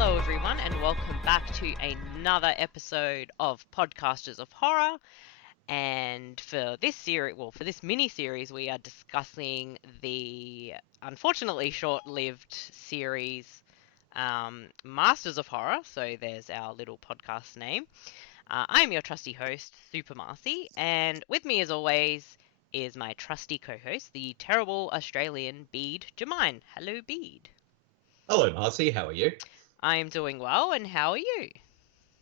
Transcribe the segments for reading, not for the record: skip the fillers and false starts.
Hello everyone and welcome back to another episode of Podcasters of Horror. And for this series, for this mini-series, we are discussing the unfortunately short-lived series Masters of Horror. So there's our little podcast name. I'm your trusty host, Super Marcey, and with me as always is my trusty co-host, the terrible Australian Bede Jermyn. Hello, Bede. Hello, Marcey. How are you? I am doing well, and how are you?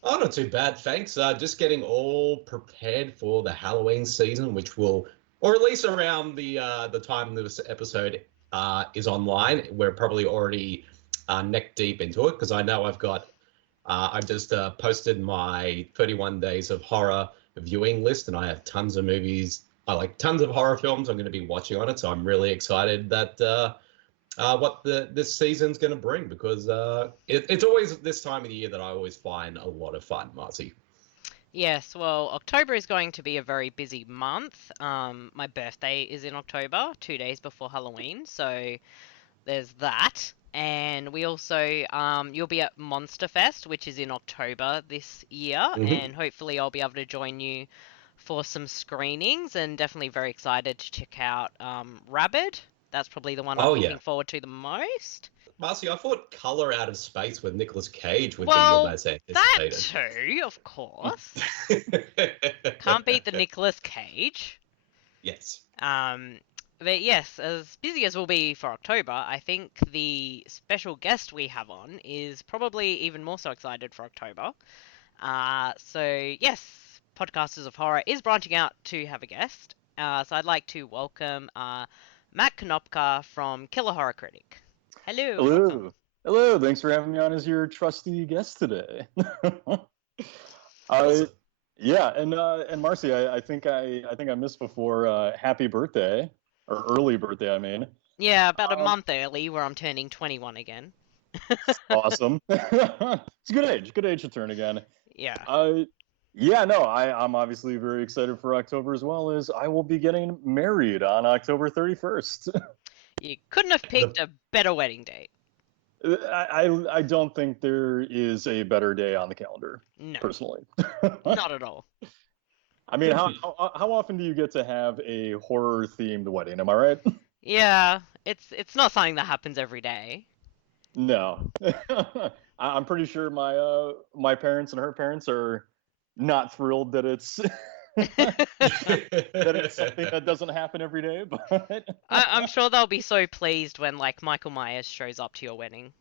Oh, not too bad, thanks. Just getting all prepared for the Halloween season, which will, or at least around the time this episode is online, we're probably already neck deep into it because I know I've just posted my 31 days of horror viewing list, and I have tons of movies. I like tons of horror films I'm going to be watching on it, so I'm really excited that what this season's going to bring because it's always this time of the year that I always find a lot of fun, Marcy. Yes, well, October is going to be a very busy month. My birthday is in October, 2 days before Halloween, so there's that. And we also, you'll be at Monster Fest, which is in October this year, and hopefully I'll be able to join you for some screenings, and definitely very excited to check out Rabid. That's probably the one I'm looking forward to the most. Marcy, I thought Color Out of Space with Nicolas Cage would be your most anticipated. That too, of course. Can't beat the Nicolas Cage. Yes. But yes, as busy as we'll be for October, I think the special guest we have on is probably even more so excited for October. So yes, Podcasters of Horror is branching out to have a guest. So I'd like to welcome Matt Konopka from Killer Horror Critic. Hello. Hello. Welcome. Hello. Thanks for having me on as your trusty guest today. Yeah, and Marcy, I think I missed before. Happy birthday, or early birthday, I mean. Yeah, about a month early, where I'm turning 21 again. Awesome. It's a good age to turn again. Yeah. Yeah, no, I'm obviously very excited for October as well, as I will be getting married on October 31st. You couldn't have picked a better wedding date. I don't think there is a better day on the calendar, personally. Not at all. I mean, how often do you get to have a horror-themed wedding? Am I right? Yeah, it's not something that happens every day. No. I'm pretty sure my parents and her parents are not thrilled that it's that it's something that doesn't happen every day, but I'm sure they'll be so pleased when like Michael Myers shows up to your wedding.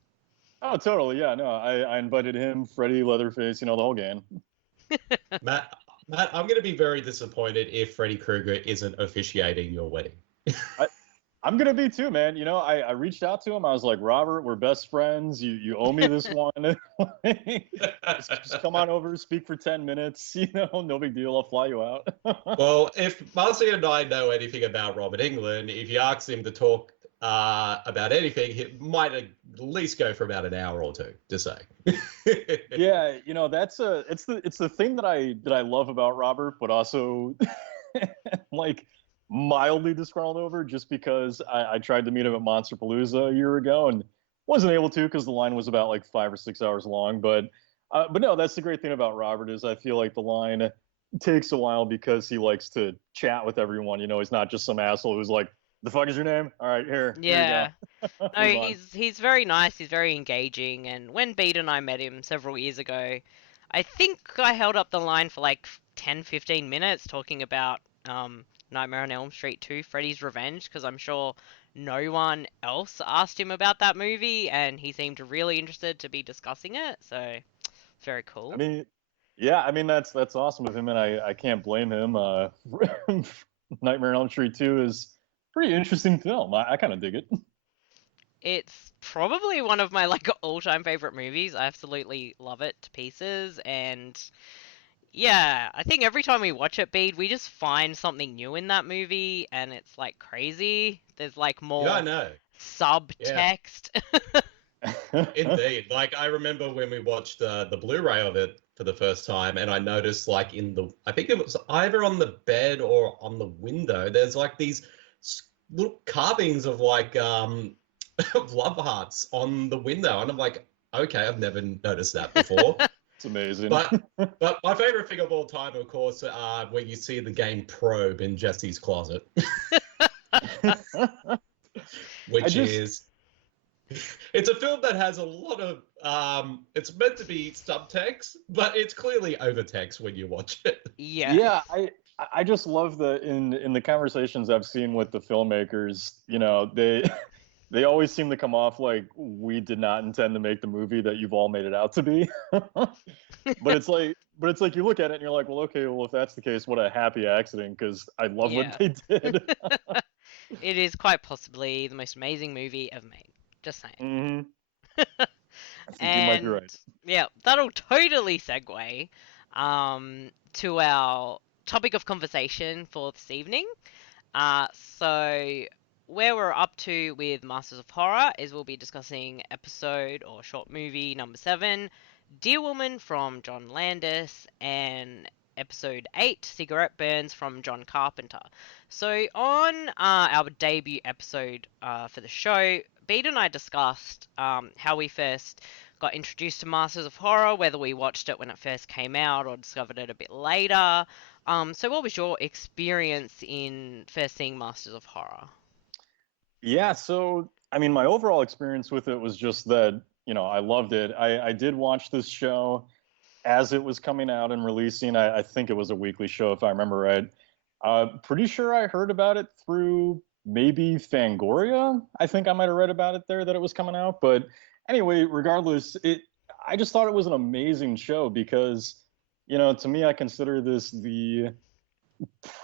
Oh, totally. Yeah, no, I invited him, Freddy, Leatherface, the whole gang. Matt, I'm going to be very disappointed if Freddy Krueger isn't officiating your wedding. I'm gonna be too, man. I reached out to him. I was like, Robert, we're best friends. You owe me this one. just come on over, speak for 10 minutes. No big deal. I'll fly you out. Well, if Marcy and I know anything about Robert Englund, if you ask him to talk about anything, he might at least go for about an hour or two. Just say. Yeah, it's the thing that I love about Robert, but also like mildly disgruntled over, just because I tried to meet him at Monsterpalooza a year ago and wasn't able to because the line was about like 5 or 6 hours long. But no, that's the great thing about Robert, is I feel like the line takes a while because he likes to chat with everyone. He's not just some asshole who's like, the fuck is your name? All right, here. Yeah. Here you go. No, he's very nice. He's very engaging. And when Bede and I met him several years ago, I think I held up the line for like 10, 15 minutes talking about Nightmare on Elm Street 2, Freddy's Revenge, because I'm sure no one else asked him about that movie, and he seemed really interested to be discussing it, so it's very cool. I mean, that's awesome of him, and I can't blame him. Nightmare on Elm Street 2 is a pretty interesting film. I kind of dig it. It's probably one of my like all-time favorite movies. I absolutely love it to pieces, and yeah, I think every time we watch it, Bede, we just find something new in that movie, and it's like crazy. There's like more subtext. Yeah. Indeed. Like I remember when we watched the Blu-ray of it for the first time, and I noticed like I think it was either on the bed or on the window, there's like these little carvings of like love hearts on the window, and I'm like, Okay, I've never noticed that before. It's amazing. But my favorite thing of all time, of course, where you see the game Probe in Jesse's closet, which is it's a film that has a lot of it's meant to be subtext, but it's clearly overtext when you watch it. Yeah, I just love in the conversations I've seen with the filmmakers, you know, they always seem to come off like we did not intend to make the movie that you've all made it out to be. but it's like you look at it and you're like, well, okay, well, if that's the case, what a happy accident, because I love what they did. It is quite possibly the most amazing movie ever made. Just saying. I think you might be right. Yeah, that'll totally segue to our topic of conversation for this evening. So where we're up to with Masters of Horror is we'll be discussing episode or short movie number 7, Dear Woman from John Landis, and episode 8, Cigarette Burns from John Carpenter. So on our debut episode for the show, Bede and I discussed how we first got introduced to Masters of Horror, whether we watched it when it first came out or discovered it a bit later. So what was your experience in first seeing Masters of Horror? Yeah, so I mean, my overall experience with it was just that, you know, I loved it. I did watch this show as it was coming out and releasing. I think it was a weekly show, if I remember right. Pretty sure I heard about it through maybe Fangoria. I think I might have read about it there that it was coming out. But anyway, regardless, I just thought it was an amazing show because, you know, to me, I consider this the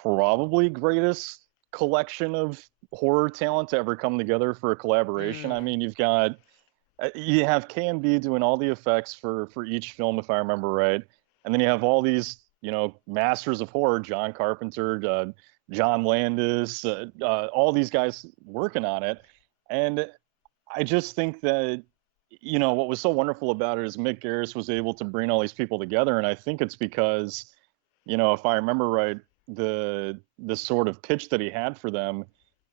probably greatest collection of horror talent to ever come together for a collaboration. I mean, you have K&B doing all the effects for each film, if I remember right, and then you have all these, you know, masters of horror, John Carpenter, John Landis, all these guys working on it. And I just think that, you know, what was so wonderful about it is Mick Garris was able to bring all these people together, and I think it's because, you know, if I remember right, the sort of pitch that he had for them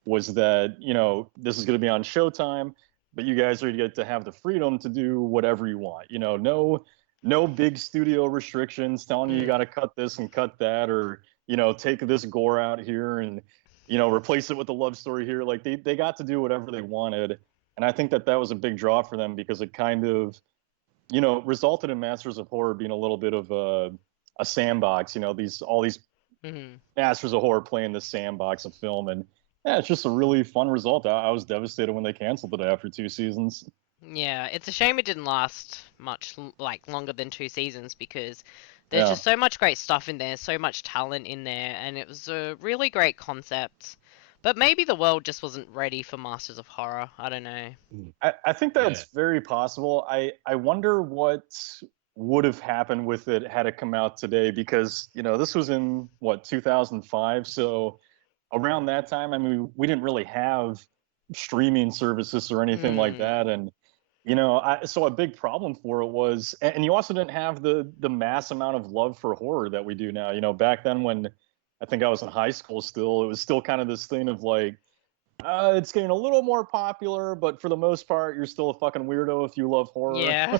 was that, you know, this is going to be on Showtime, but you guys are going to have the freedom to do whatever you want. You know, no big studio restrictions telling you got to cut this and cut that, or, you know, take this gore out here and, you know, replace it with a love story here. Like they got to do whatever they wanted. And I think that was a big draw for them because it kind of, you know, resulted in Masters of Horror being a little bit of a sandbox. You know, all these Masters of Horror playing this sandbox of film, and yeah, it's just a really fun result. I was devastated when they canceled it after 2 seasons. Yeah, it's a shame it didn't last much, like longer than 2 seasons, because there's just so much great stuff in there, so much talent in there, and it was a really great concept. But maybe the world just wasn't ready for Masters of Horror. I don't know. I think that's very possible. I wonder what would have happened with it had it come out today, because, you know, this was in, what, 2005? So around that time, I mean, we didn't really have streaming services or anything like that. And, you know, so a big problem for it was, and you also didn't have the mass amount of love for horror that we do now. You know, back then when I think I was in high school still, it was still kind of this thing of like, it's getting a little more popular, but for the most part, you're still a fucking weirdo if you love horror. Yeah.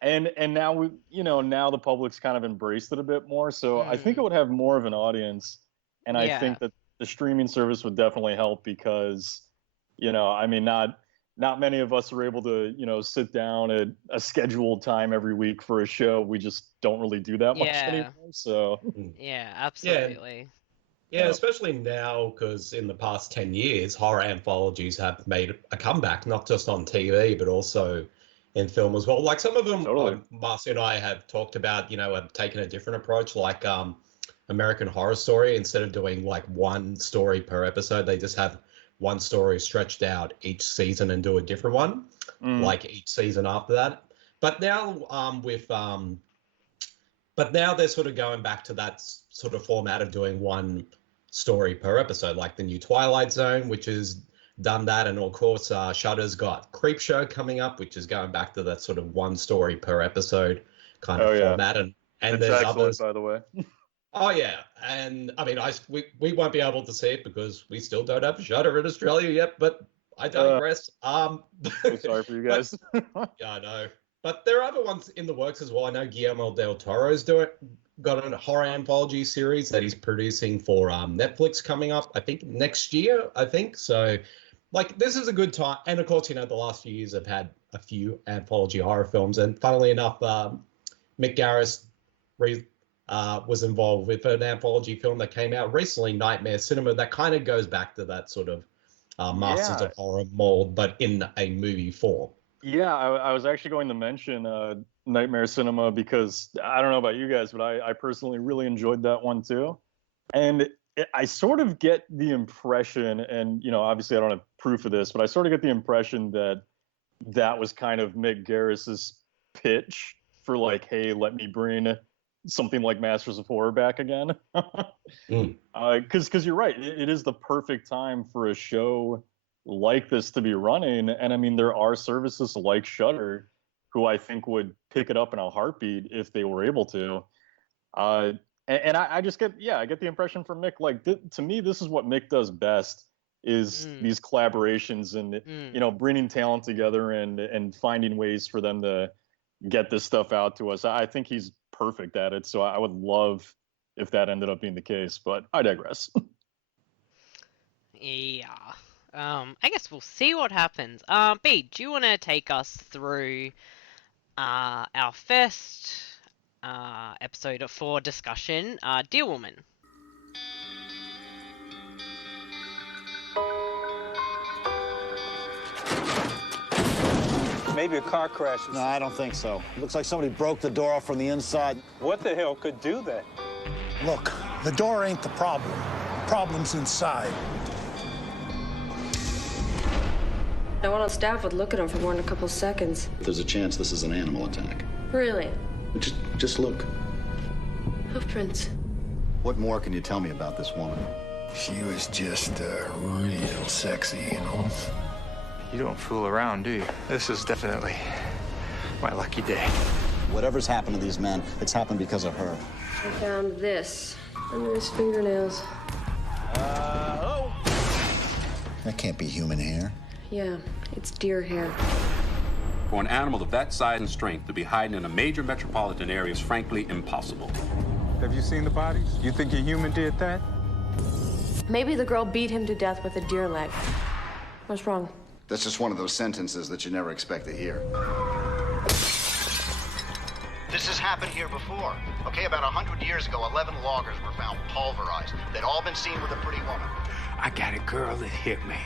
And now now the public's kind of embraced it a bit more. So I think it would have more of an audience. And I think that the streaming service would definitely help because, you know, I mean, not many of us are able to, you know, sit down at a scheduled time every week for a show. We just don't really do that much anymore. So yeah, absolutely. Yeah, especially now, because in the past 10 years, horror anthologies have made a comeback, not just on TV, but also in film as well. Like some of them, Marcey and I have talked about, you know, have taken a different approach, like American Horror Story. Instead of doing like one story per episode, they just have one story stretched out each season and do a different one, like each season after that. But now but now they're sort of going back to that sort of format of doing one story per episode, like the new Twilight Zone, which has done that. And of course, Shudder's got Creepshow coming up, which is going back to that sort of one story per episode kind of format. And there's others, by the way. Oh yeah, and I mean, we won't be able to see it because we still don't have Shudder in Australia yet. But I digress. So sorry for you guys. Yeah, I know. But there are other ones in the works as well. I know Guillermo del Toro's got a horror anthology series that he's producing for Netflix coming up, I think, next year, I think. So, like, this is a good time. And, of course, you know, the last few years have had a few anthology horror films. And funnily enough, Mick Garris was involved with an anthology film that came out recently, Nightmare Cinema, that kind of goes back to that sort of Masters of Horror mold, but in a movie form. Yeah, I was actually going to mention Nightmare Cinema because I don't know about you guys, but I personally really enjoyed that one too. And I sort of get the impression, and you know, obviously I don't have proof of this, but I sort of get the impression that that was kind of Mick Garris's pitch for like, hey, let me bring something like Masters of Horror back again. Because you're right, it is the perfect time for a show like this to be running. And I mean, there are services like Shudder who I think would pick it up in a heartbeat if they were able to. And I just get, I get the impression from Mick, like, to me, this is what Mick does best, is these collaborations and, you know, bringing talent together and finding ways for them to get this stuff out to us. I think he's perfect at it. So I would love if that ended up being the case, but I digress. Yeah. I guess we'll see what happens. Bede, do you want to take us through our first episode for discussion, Dear Woman? Maybe a car crash. No, I don't think so. It looks like somebody broke the door off from the inside. What the hell could do that? Look, the door ain't the problem. The problem's inside. No one on staff would look at him for more than a couple seconds. There's a chance this is an animal attack. Really? Just look. Hoofprints. What more can you tell me about this woman? She was just real sexy, you know? You don't fool around, do you? This is definitely my lucky day. Whatever's happened to these men, it's happened because of her. I found this under his fingernails. Hello? That can't be human hair. Yeah, it's deer hair. For an animal of that size and strength to be hiding in a major metropolitan area is frankly impossible. Have you seen the bodies? You think a human did that? Maybe the girl beat him to death with a deer leg. What's wrong? That's just one of those sentences that you never expect to hear. This has happened here before. Okay, about 100 years ago, 11 loggers were found pulverized. They'd all been seen with a pretty woman. I got a girl in here, man.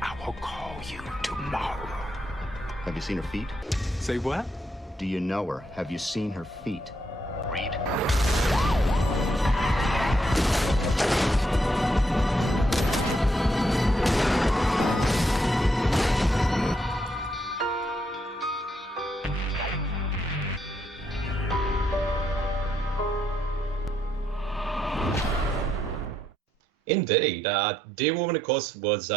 I will call you tomorrow. Have you seen her feet? Say what? Do you know her? Have you seen her feet? Reed? Indeed. Dear Woman, of course, was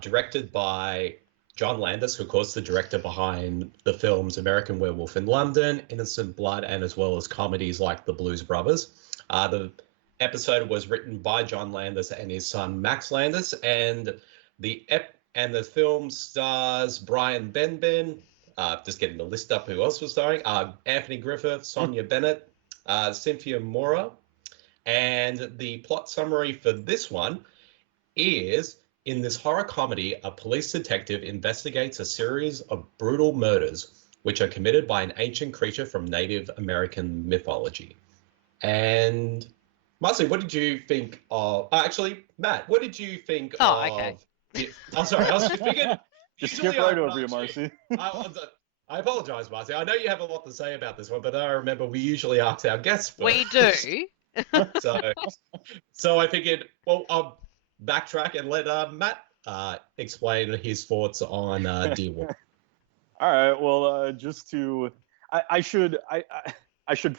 directed by John Landis, who, of course, the director behind the films American Werewolf in London, Innocent Blood, and as well as comedies like The Blues Brothers. The episode was written by John Landis and his son Max Landis, and the film stars Brian Benben. Just getting the list up who else was starring. Anthony Griffith, Sonja Bennett, Cinthia Moura. And the plot summary for this one is, in this horror comedy, a police detective investigates a series of brutal murders which are committed by an ancient creature from Native American mythology. And Marcey, what did you think of... actually, Matt, what did you think of... Okay. I'm sorry, I was just thinking... Just skip right over you, Marcey. I apologize, Marcey. I know you have a lot to say about this one, but I remember we usually ask our guests first. We do. So I figured, well, I'll backtrack and let Matt explain his thoughts on Dear Woman. All right. Well, just to, I should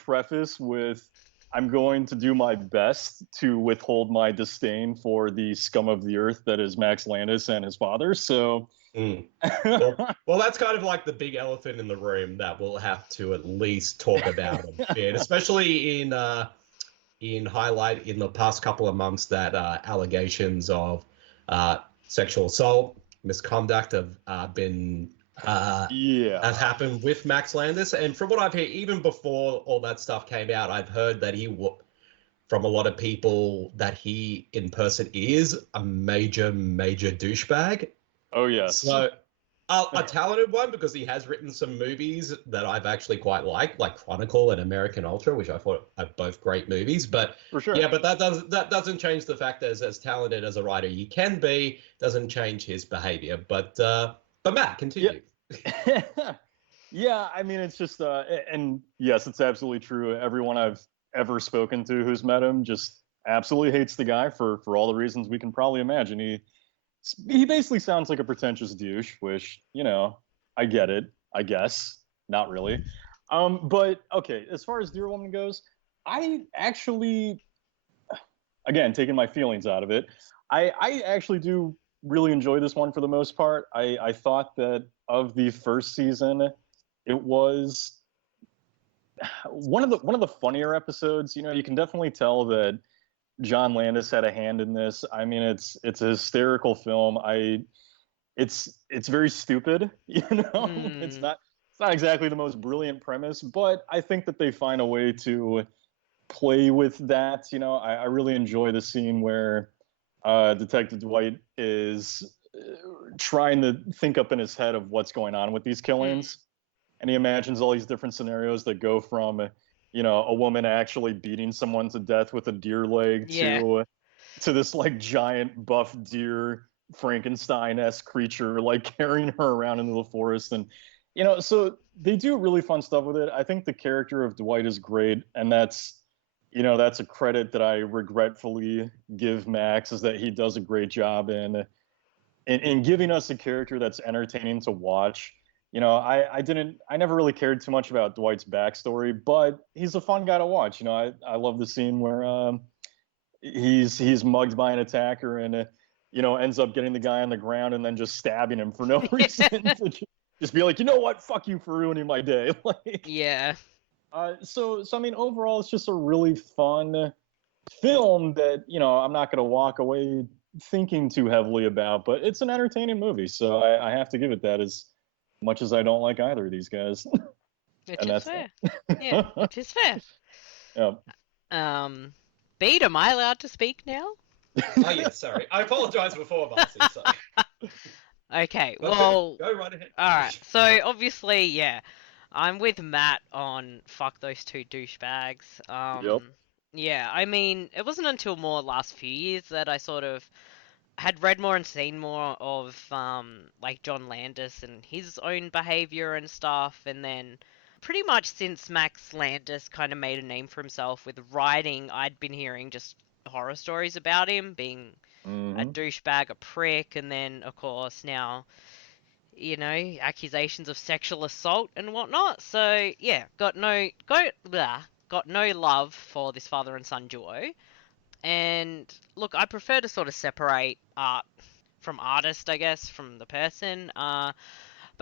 preface with, I'm going to do my best to withhold my disdain for the scum of the earth that is Max Landis and his father. So. Well, that's kind of like the big elephant in the room that we'll have to at least talk about a bit, especially in highlight in the past couple of months that allegations of sexual assault, misconduct have been have happened with Max Landis. And from what I've heard, even before all that stuff came out, I've heard that from a lot of people, that he in person is a major douchebag. Oh yes. So a talented one, because he has written some movies that I've actually quite liked, like Chronicle and American Ultra, which I thought are both great movies. But for sure, yeah, but that doesn't change the fact that as talented as a writer you can be, doesn't change his behavior. But Matt, continue. Yeah. Yeah, I mean, it's just and yes, it's absolutely true. Everyone I've ever spoken to who's met him just absolutely hates the guy for all the reasons we can probably imagine. He basically sounds like a pretentious douche, which, you know, I get it, I guess. Not really. But okay, as far as Dear Woman goes, I actually, again, taking my feelings out of it, I actually do really enjoy this one for the most part. I thought that of the first season, it was one of the funnier episodes. You know, you can definitely tell that John Landis had a hand in this. I mean, it's a hysterical film. It's very stupid, you know. It's not exactly the most brilliant premise, but I think that they find a way to play with that. You know, I really enjoy the scene where Detective Dwight is trying to think up in his head of what's going on with these killings, and he imagines all these different scenarios that go from, you know, a woman actually beating someone to death with a deer leg to this like giant buff deer Frankenstein-esque creature like carrying her around into the forest. And, you know, so they do really fun stuff with it. I think the character of Dwight is great, and that's a credit that I regretfully give Max, is that he does a great job in giving us a character that's entertaining to watch. You know, I never really cared too much about Dwight's backstory, but he's a fun guy to watch. You know, I love the scene where he's mugged by an attacker and you know, ends up getting the guy on the ground and then just stabbing him for no reason. Just be like, you know what, fuck you for ruining my day. Like, yeah. So I mean, overall, it's just a really fun film that, you know, I'm not going to walk away thinking too heavily about, but it's an entertaining movie. So I have to give it that, as much as I don't like either of these guys. Which is fair. Yeah, which is fair. Yeah. Bede, am I allowed to speak now? Oh yeah, sorry. I apologize before, Marcey. Sorry. Okay, well, go right ahead. All right. So obviously, yeah, I'm with Matt on fuck those two douchebags. Yep. Yeah, I mean, it wasn't until more last few years that I sort of had read more and seen more of like John Landis and his own behavior and stuff, and then pretty much since Max Landis kind of made a name for himself with writing, I'd been hearing just horror stories about him being a douchebag, a prick, and then of course now, you know, accusations of sexual assault and whatnot. So yeah, got no love for this father and son duo. And look, I prefer to sort of separate art from artist, I guess, from the person. But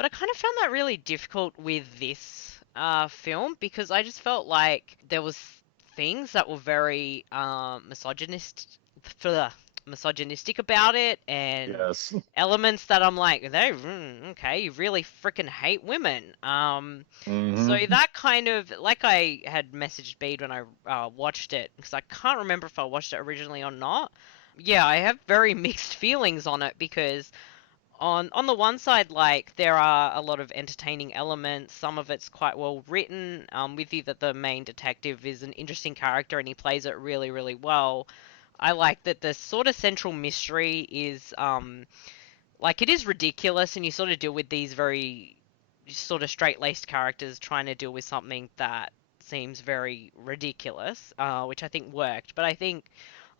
I kind of found that really difficult with this film, because I just felt like there was things that were very misogynistic about it, and elements that I'm like, okay, you really freaking hate women. So that kind of, like, I had messaged Bede when I watched it, because I can't remember if I watched it originally or not. Yeah, I have very mixed feelings on it, because on the one side, like, there are a lot of entertaining elements. Some of it's quite well written, with you that the main detective is an interesting character and he plays it really, really well. I like that the sort of central mystery is, like, it is ridiculous, and you sort of deal with these very sort of straight-laced characters trying to deal with something that seems very ridiculous, which I think worked. But I think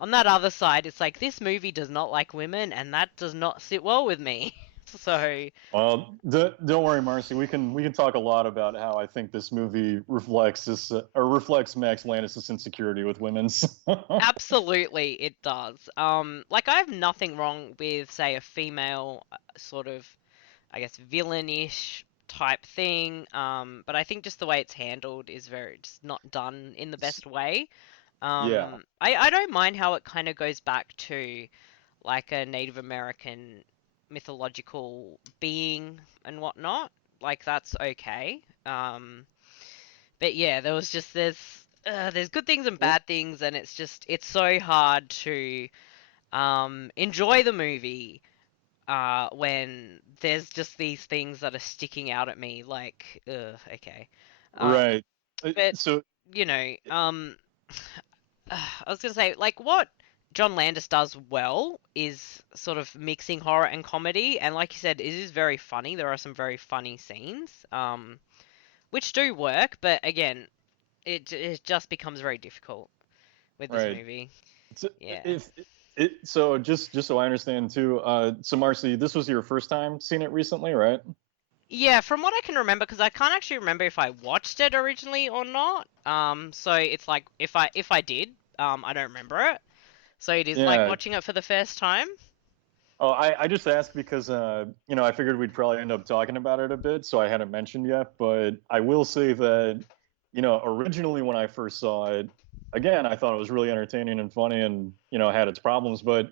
on that other side, it's like, this movie does not like women, and that does not sit well with me. So, well, don't worry, Marcey. We can talk a lot about how I think this movie reflects Max Landis' insecurity with women. Absolutely, it does. Like, I have nothing wrong with, say, a female sort of, I guess, villainish type thing. But I think just the way it's handled is very just not done in the best way. Yeah. I don't mind how it kind of goes back to like a Native American mythological being and whatnot. Like that's okay. But yeah, there's good things and bad things, and it's so hard to enjoy the movie when there's just these things that are sticking out at me. Like, okay. Right. But So you know, I was gonna say, like, what John Landis does well is sort of mixing horror and comedy, and like you said, it is very funny. There are some very funny scenes, which do work, but again, it just becomes very difficult with this right. movie. So Yeah. so just so I understand too, so Marcey, this was your first time seeing it recently, right? Yeah, from what I can remember, because I can't actually remember if I watched it originally or not. So it's like if I did, I don't remember it. So it is like Yeah. watching it for the first time. Oh, I just asked because I figured we'd probably end up talking about it a bit, so I hadn't mentioned yet. But I will say that, originally when I first saw it, again, I thought it was really entertaining and funny, and had its problems. But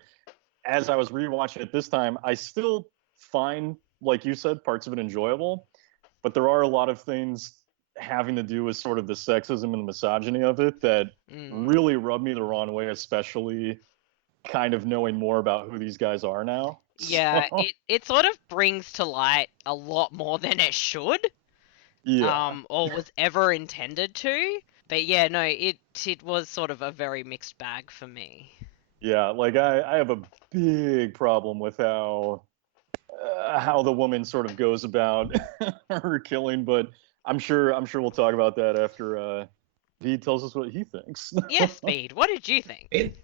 as I was rewatching it this time, I still find, like you said, parts of it enjoyable. But there are a lot of things having to do with sort of the sexism and misogyny of it that really rub me the wrong way, especially kind of knowing more about who these guys are now. Yeah, it sort of brings to light a lot more than it should. Yeah. Or was ever intended to. But yeah, no, it was sort of a very mixed bag for me. Yeah, like I have a big problem with how the woman sort of goes about her killing, but I'm sure we'll talk about that after Bede tells us what he thinks. Yes, Bede, what did you think?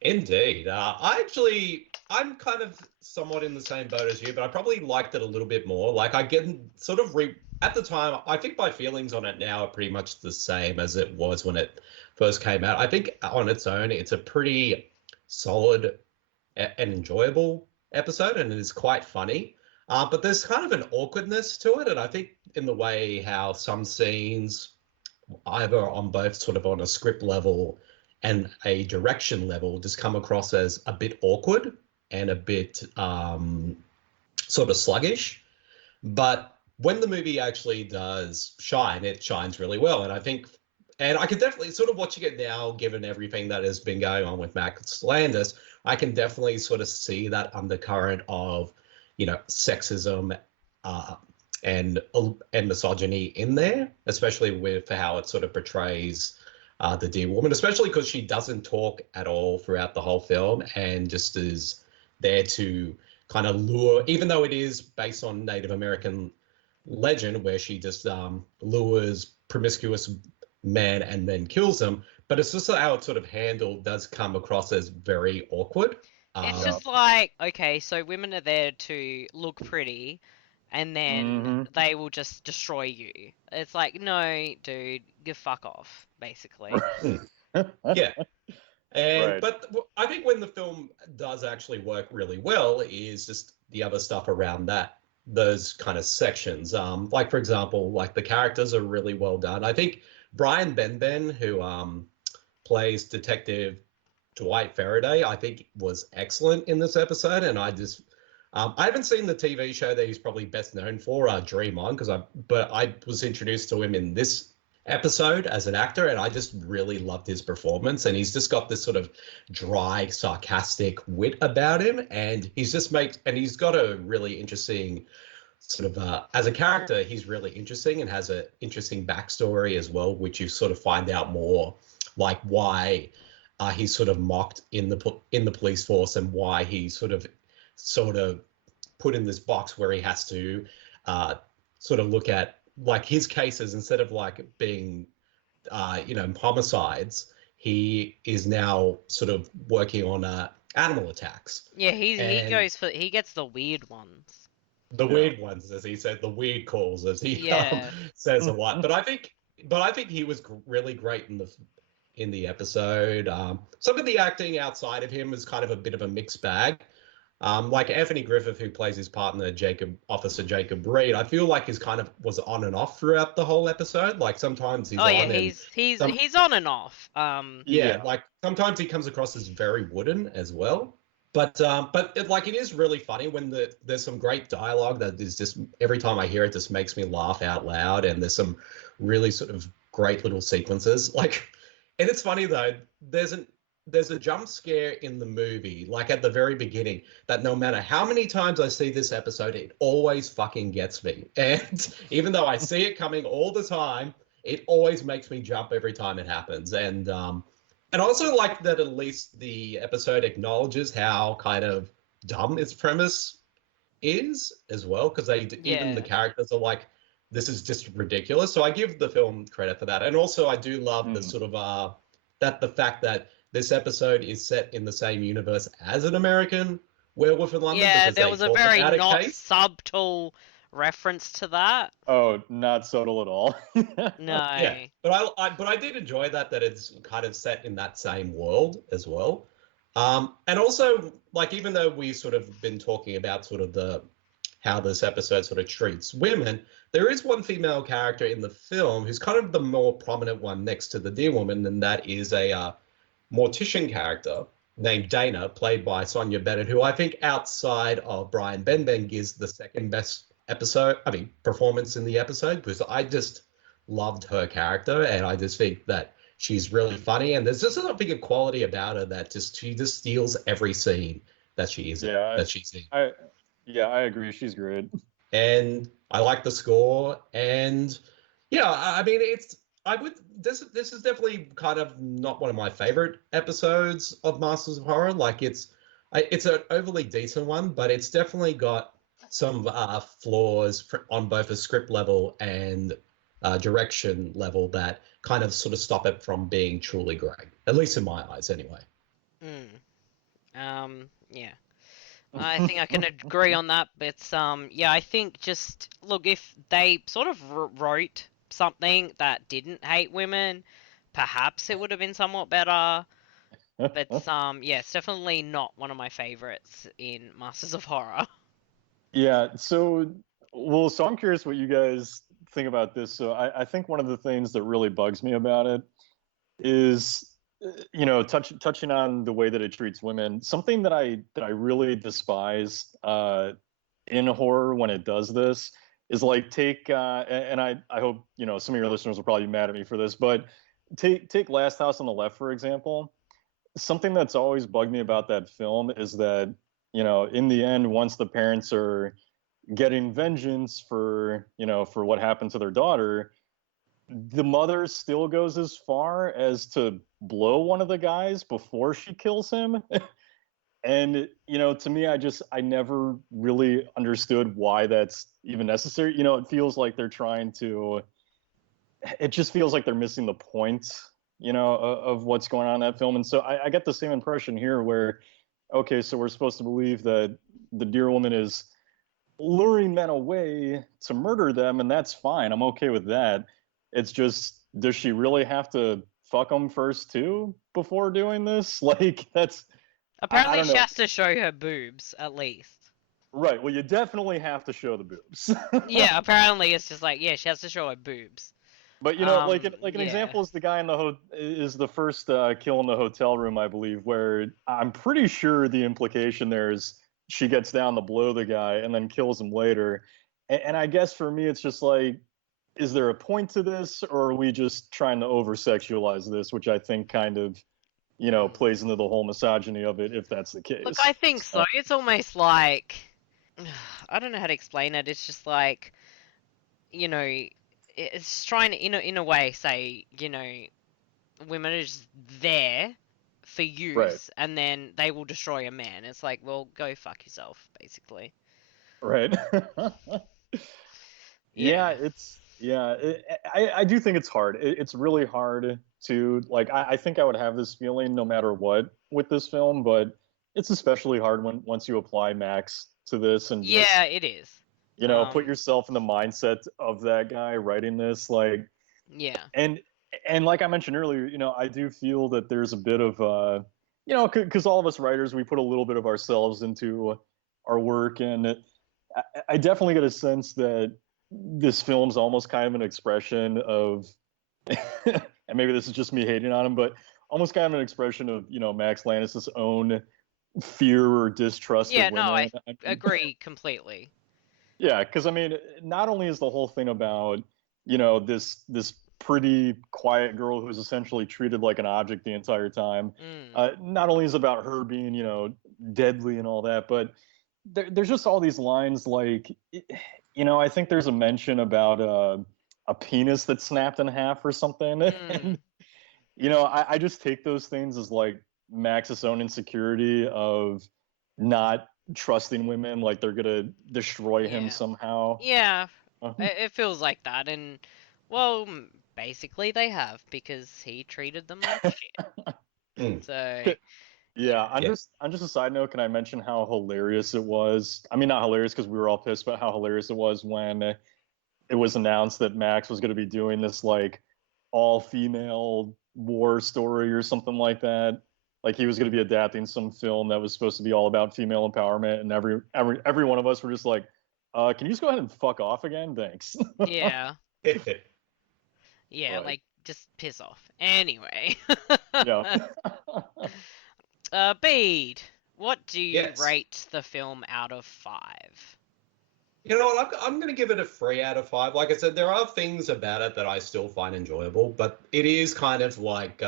Indeed. I'm kind of somewhat in the same boat as you, but I probably liked it a little bit more. Like I get sort of at the time, I think my feelings on it now are pretty much the same as it was when it first came out. I think on its own, it's a pretty solid and enjoyable episode, and it is quite funny. But there's kind of an awkwardness to it, and I think in the way how some scenes, either on both sort of on a script level and a direction level, just come across as a bit awkward and a bit sort of sluggish. But when the movie actually does shine, it shines really well. And I think, and I can definitely sort of watching it now, given everything that has been going on with Matt Landis, I can definitely sort of see that undercurrent of, sexism and misogyny in there, especially with how it sort of portrays the dear woman, especially because she doesn't talk at all throughout the whole film and just is there to kind of lure, even though it is based on Native American legend where she just lures promiscuous men and then kills them. But it's just how it's sort of handled does come across as very awkward. It's just like, okay, so women are there to look pretty, and then they will just destroy you. It's like, no, dude, you fuck off, basically. Yeah. And Right. but I think when the film does actually work really well is just the other stuff around that, those kind of sections. Like for example, like the characters are really well done. I think Brian Benben, who plays Detective Dwight Faraday, I think was excellent in this episode, and I just I haven't seen the TV show that he's probably best known for, Dream On, but I was introduced to him in this episode as an actor, and I just really loved his performance. And he's just got this sort of dry, sarcastic wit about him, and he's got a really interesting sort of as a character. He's really interesting and has an interesting backstory as well, which you sort of find out more, like why he's sort of mocked in the police force and why he's sort of put in this box where he has to sort of look at like his cases instead of like being homicides. He is now sort of working on animal attacks. Yeah, he gets the weird ones. The weird ones, as he said, the weird calls, as he Yeah. says a lot. But I think he was really great in the episode. Some of the acting outside of him is kind of a bit of a mixed bag. Like Anthony Griffith, who plays his partner, Officer Jacob Reed, I feel like he's kind of was on and off throughout the whole episode. Like sometimes he's he's on and off. Yeah, like sometimes he comes across as very wooden as well. But it is really funny when there's some great dialogue that is just every time I hear it just makes me laugh out loud, and there's some really sort of great little sequences. And it's funny though, there's a jump scare in the movie, like at the very beginning, that no matter how many times I see this episode, it always fucking gets me. And even though I see it coming all the time, it always makes me jump every time it happens. And also like that at least the episode acknowledges how kind of dumb its premise is as well, because even the characters are like, this is just ridiculous. So I give the film credit for that. And also I do love the sort of the fact that this episode is set in the same universe as an American Werewolf in London. Yeah, there was a very not subtle reference to that. Oh, not subtle at all. No. Yeah, but I did enjoy that it's kind of set in that same world as well. And also, like, even though we sort of been talking about sort of how this episode sort of treats women, there is one female character in the film who's kind of the more prominent one next to the Deer Woman, and that is a mortician character named Dana, played by Sonja Bennett, who I think outside of Brian Benben gives the second best performance in the episode, because I just loved her character, and I just think that she's really funny, and there's just a big quality about her that she just steals every scene that she's in. I agree. She's great. And I like the score, and I mean, this is definitely kind of not one of my favorite episodes of Masters of Horror. Like it's an overly decent one, but it's definitely got some flaws on both a script level and direction level that kind of sort of stop it from being truly great, at least in my eyes anyway. Yeah. I think I can agree on that, but I think just look, if they sort of wrote something that didn't hate women, perhaps it would have been somewhat better. But it's definitely not one of my favorites in Masters of Horror. Yeah, so I'm curious what you guys think about this. So I think one of the things that really bugs me about it is, touching on the way that it treats women. Something that I really despise in horror when it does this is like take and I hope some of your listeners will probably be mad at me for this, but take Last House on the Left, for example. Something that's always bugged me about that film is that in the end, once the parents are getting vengeance for what happened to their daughter, the mother still goes as far as to blow one of the guys before she kills him. And, to me, I never really understood why that's even necessary. It feels like it just feels like they're missing the point, of what's going on in that film. And so I get the same impression here where, okay, so we're supposed to believe that the Deer Woman is luring men away to murder them, and that's fine. I'm okay with that. It's just, does she really have to fuck them first too before doing this? Like, that's... Apparently she has to show her boobs, at least. Right, well, you definitely have to show the boobs. Yeah, apparently it's just like, she has to show her boobs. But, an example is the guy is the first kill in the hotel room, I believe, where I'm pretty sure the implication there is she gets down to blow the guy and then kills him later. And I guess for me, it's just like, is there a point to this, or are we just trying to over-sexualize this, which I think kind of, plays into the whole misogyny of it, if that's the case. Look, I think so. It's almost like, I don't know how to explain it. It's just like, it's trying to, in a way, say, women are just there for use, right, and then they will destroy a man. It's like, well, go fuck yourself, basically. Right. I do think it's hard. It's really hard to, like, I think I would have this feeling no matter what with this film, but it's especially hard once you apply Max to this and just, it is. Put yourself in the mindset of that guy writing this, like, and like I mentioned earlier, I do feel that there's a bit of, because all of us writers, we put a little bit of ourselves into our work, and I definitely get a sense that this film's almost kind of an expression of, and maybe this is just me hating on him, but almost kind of an expression of, Max Landis' own fear or distrust Yeah, of no, women. I agree completely. Yeah, because I mean, not only is the whole thing about, this pretty quiet girl who's essentially treated like an object the entire time. Not only is it about her being, deadly and all that, but there's just all these lines like, I think there's a mention about a penis that snapped in half or something. And, I just take those things as like Max's own insecurity of not trusting women, like they're gonna destroy him somehow. Yeah, it feels like that, and well, basically they have, because he treated them like shit. So yeah, on just a side note, can I mention how hilarious it was? I mean, not hilarious because we were all pissed, but how hilarious it was when it was announced that Max was going to be doing this like all-female war story or something like that. Like he was going to be adapting some film that was supposed to be all about female empowerment, and every one of us were just like, "Can you just go ahead and fuck off again? Thanks." Yeah. Yeah, like just piss off. Anyway. Yeah. Bede, what do you rate the film out of 5? You know what? I'm going to give it a 3 out of 5. Like I said, there are things about it that I still find enjoyable, but it is kind of like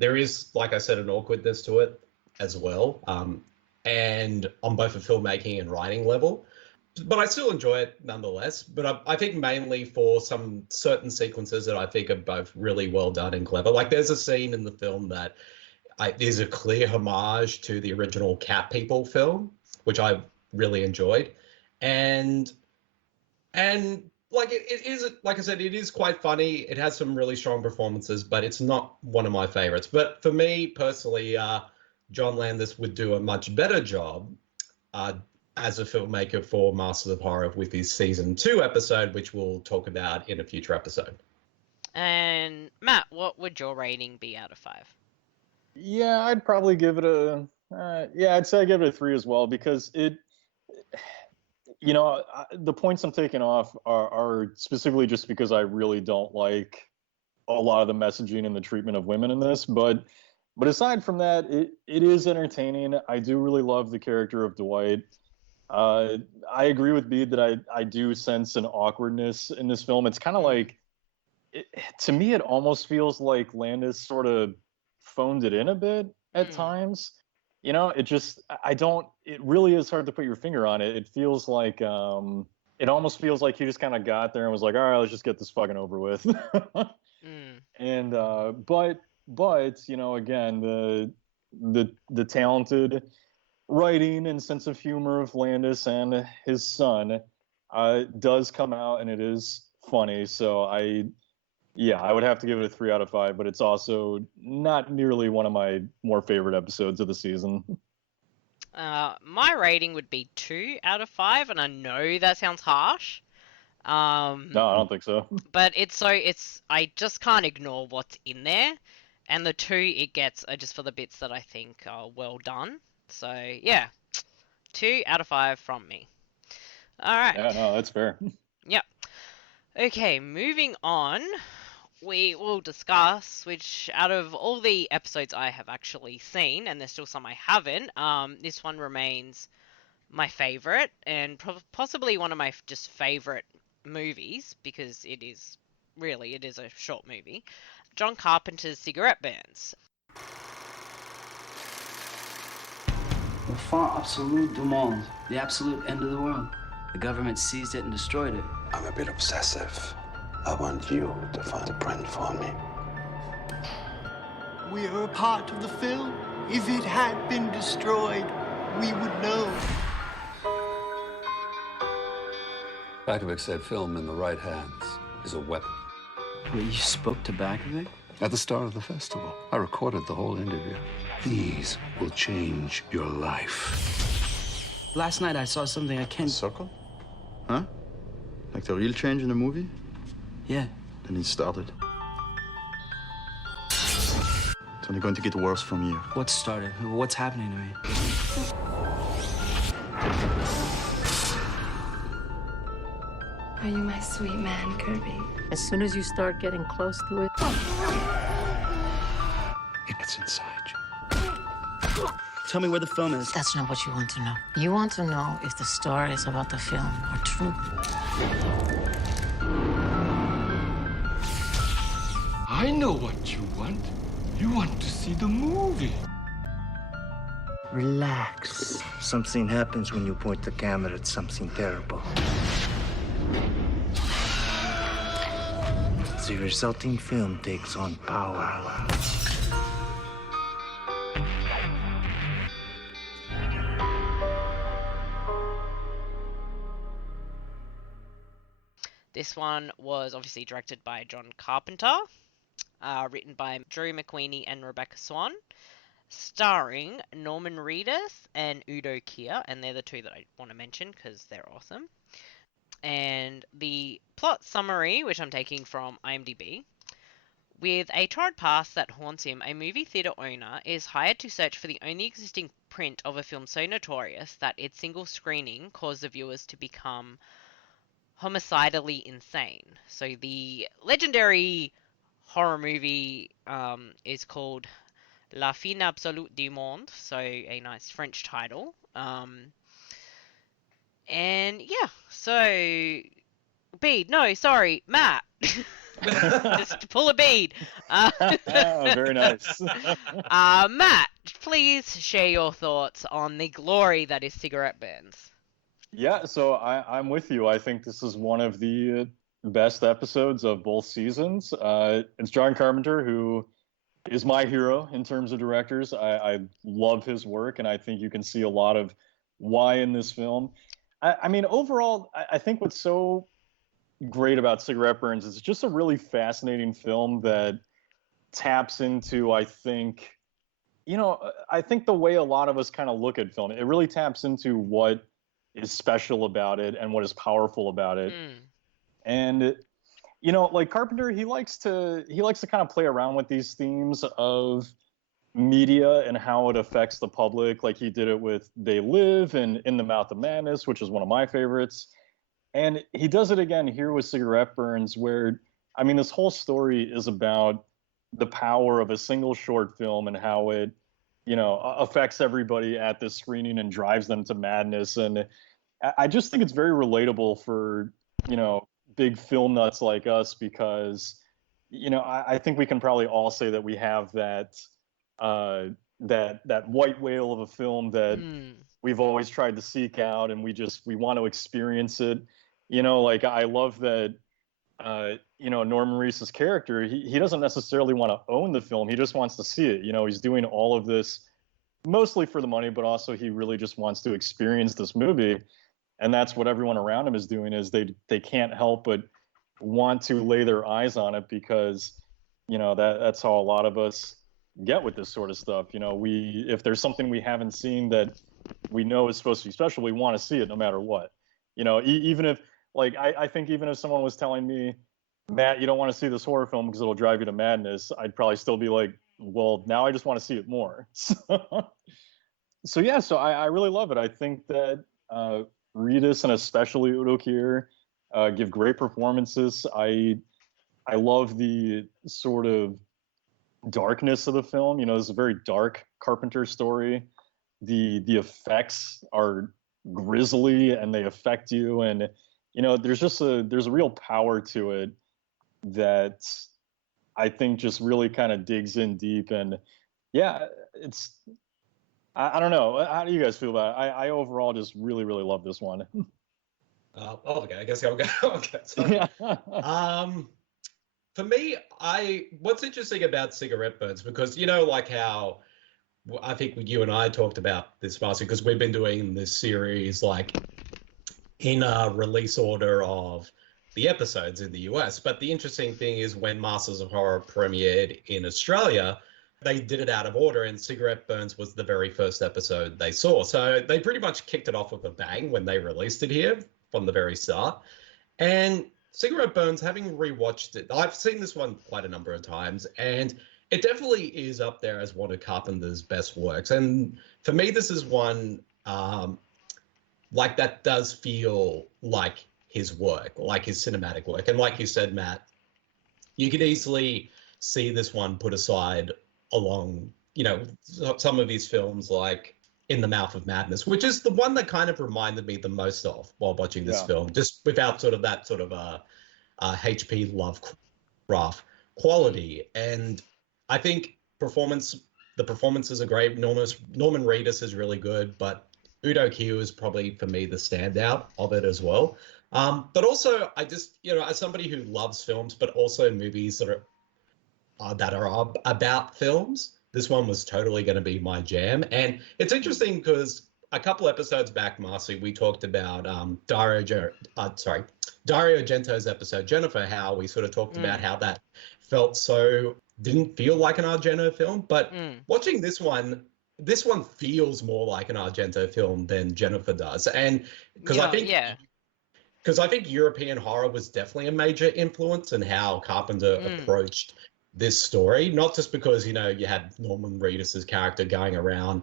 there is, like I said, an awkwardness to it as well, and on both a filmmaking and writing level. But I still enjoy it nonetheless. But I think mainly for some certain sequences that I think are both really well done and clever. Like there's a scene in the film that is a clear homage to the original Cat People film, which I really enjoyed. And like it is, like I said, it is quite funny. It has some really strong performances, but it's not one of my favorites. But for me personally, John Landis would do a much better job as a filmmaker for Masters of Horror with his season 2 episode, which we'll talk about in a future episode. And Matt, what would your rating be out of 5? Yeah, I'd probably give it I'd say I give it a 3 as well, because it, the points I'm taking off are specifically just because I really don't like a lot of the messaging and the treatment of women in this. But aside from that, it is entertaining. I do really love the character of Dwight. I agree with Bede that I do sense an awkwardness in this film. It's kind of like, to me, it almost feels like Landis sort of phoned it in a bit at times. It really is hard to put your finger on it. It feels like, it almost feels like he just kind of got there and was like, all right, let's just get this fucking over with. And, but, again, the talented writing and sense of humor of Landis and his son does come out, and it is funny. So I would have to give it a 3 out of 5, but it's also not nearly one of my more favorite episodes of the season. My rating would be 2 out of 5, and I know that sounds harsh. No, I don't think so. But I just can't ignore what's in there, and the 2 it gets are just for the bits that I think are well done. So yeah, 2 out of 5 from me. All right. Yeah, no, that's fair. Yep. Okay, moving on. We will discuss which, out of all the episodes I have actually seen, and there's still some I haven't, this one remains my favorite, and possibly one of my just favorite movies, because it is a short movie. John Carpenter's Cigarette Burns. The fin absolute du monde, the absolute end of the world. The government seized it and destroyed it. I'm a bit obsessive. I want you to find a print for me. We are a part of the film. If it had been destroyed, we would know. Bakovic said film in the right hands is a weapon. Wait, you spoke to Bakovic? At the start of the festival, I recorded the whole interview. These will change your life. Last night I saw something I can't... Circle? Huh? Like the real change in the movie? Yeah. Then it started. It's only going to get worse from here. What started? What's happening to me? Are you my sweet man, Kirby? As soon as you start getting close to it... It gets inside you. Tell me where the film is. That's not what you want to know. You want to know if the stories about the film are true. I know what you want. You want to see the movie. Relax. Something happens when you point the camera at something terrible. The resulting film takes on power. This one was obviously directed by John Carpenter, written by Drew McWeeny and Rebecca Swan, starring Norman Reedus and Udo Kier, and they're the two that I want to mention because they're awesome. And the plot summary, which I'm taking from IMDb: with a torrid past that haunts him, a movie theatre owner is hired to search for the only existing print of a film so notorious that its single screening caused the viewers to become homicidally insane. So the legendary horror movie is called La Fin Absolue du Monde, so a nice French title. And yeah, so Bede, no, sorry, Matt. Just pull a Bede. Very nice. Matt, please share your thoughts on the glory that is cigarette burns. Yeah, so I'm with you. I think this is one of the best episodes of both seasons. It's John Carpenter, who is my hero in terms of directors. I love his work, and I think you can see a lot of why in this film. I mean, overall, I think what's so great about Cigarette Burns is it's just a really fascinating film that taps into, I think the way a lot of us kind of look at film. It really taps into what is special about it and what is powerful about it. And like Carpenter, he likes to kind of play around with these themes of media and how it affects the public, like he did it with They Live and In the Mouth of Madness, which is one of my favorites. And he does it again here with Cigarette Burns, where, I mean, this whole story is about the power of a single short film and how it, affects everybody at this screening and drives them to madness. And I just think it's very relatable for, big film nuts like us, because, I think we can probably all say that we have that white whale of a film that we've always tried to seek out, and we want to experience it. Like I love that, Norman Reedus' character, he doesn't necessarily want to own the film. He just wants to see it. He's doing all of this mostly for the money, but also he really just wants to experience this movie. And that's what everyone around him is doing, is they can't help but want to lay their eyes on it, because, that's how a lot of us get with this sort of stuff. If there's something we haven't seen that we know is supposed to be special, we want to see it no matter what. Even if, like, I think even if someone was telling me, Matt, you don't want to see this horror film because it'll drive you to madness, I'd probably still be like, well, now I just want to see it more. So yeah, so I really love it. I think that Reedus and especially Udo Kier give great performances. I love the sort of darkness of the film. It's a very dark Carpenter story. The effects are grisly and they affect you, and there's a real power to it that I think just really kind of digs in deep. And yeah, I don't know, how do you guys feel about it? I overall just really love this one. Okay, I guess I'll go. Okay, sorry. For me, what's interesting about Cigarette Burns, because like how I think you and I talked about this, Marcey, because we've been doing this series like in a release order of the episodes in the US. But the interesting thing is when Masters of Horror premiered in Australia, they did it out of order, and Cigarette Burns was the very first episode they saw. So they pretty much kicked it off with a bang when they released it here from the very start. And Cigarette Burns, having rewatched it, I've seen this one quite a number of times, and it definitely is up there as one of Carpenter's best works. And for me, this is one like that does feel like his work, like his cinematic work. And like you said, Matt, you could easily see this one put aside along, some of his films like in the Mouth of Madness, which is the one that kind of reminded me the most of while watching this film, just without sort of that sort of H.P. Lovecraft quality. And I think the performances are great. Norman Reedus is really good, but Udo Kier is probably, for me, the standout of it as well. But also, I just, as somebody who loves films, but also movies that are about films, this one was totally going to be my jam. And it's interesting because a couple episodes back, Marcey, we talked about Dario Argento's episode, Jennifer, how we sort of talked about how that didn't feel like an Argento film. But watching this one feels more like an Argento film than Jennifer does. And because I think European horror was definitely a major influence in how Carpenter approached this story, not just because, you had Norman Reedus's character going around